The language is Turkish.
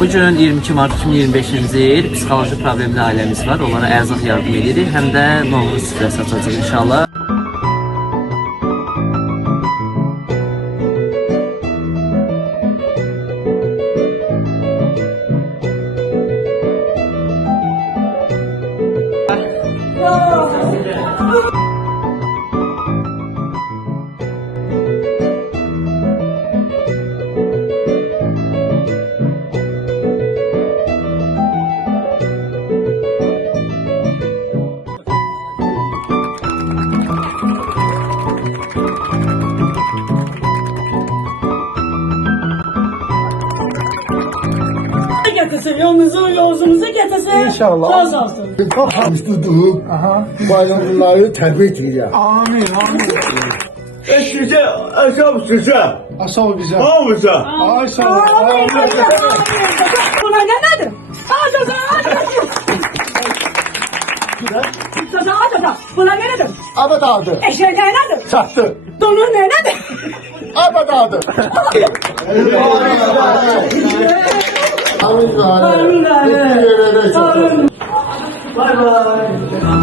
Bugün 22 Mart 2025-ci il psixoloji problemli ailəmiz var. Onlara ərzaq yardım edirik, həm də Novruz süfrəsi açacağıq inşallah. Getirsin, yolumuzu getirsin. İnşallah. Sağ olsun. Çok hamdülüdür. Bayramları terbiye ediyor. Amin, amin. Size aşağı size. Asal bize. Hamıza. Ay sağ ol. Amin. Buna ne nedir? Aç. Buna ne nedir? Abad aldı. Eşeğe ne nedir? Sattı. Donun ne nedir? Abad aldı. Amin. Amin. Amin. Bay bay.